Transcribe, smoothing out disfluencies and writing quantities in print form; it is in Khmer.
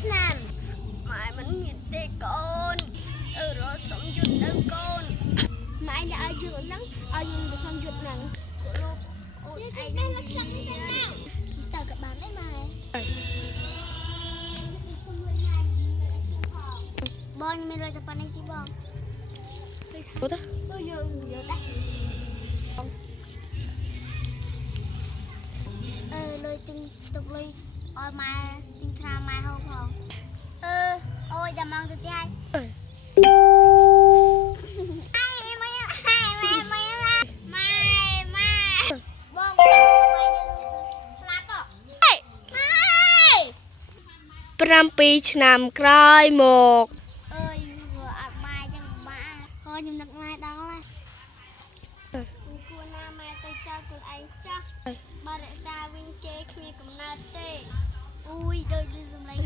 ឆ្នាំម៉ែមិនមានទេកូនរកសុំយុទ្ធទៅកូនម៉ែđãឲ្យយុទ្ធហ្នឹងឲ្យយើងទៅសុំយុទ្ធហ្នឹងលោកអូនឯងនឹងលឹកសុំទៅណាទៅក៏បានដែរម៉ែបងមានលុយតែប៉ុណ្ណេះជីបងអូទៅយើងដែរលុយទិញទុកលុយឲ្យម៉ែទិញស្រាម៉ែហូបផងអូយដល់ម៉ោងទៅទៀតហើយ7 ឆ្នាំក្រោយមកអើយអត់បាយចឹងបាក់ខ្ញុំនឹកម៉ែដល់ហើយគួរណាម៉ែទៅចោលខ្លួនឯងចាស់បើរក្សាវិញគេគ្មានកំណត់ទេអូយដូចលឺសំឡេង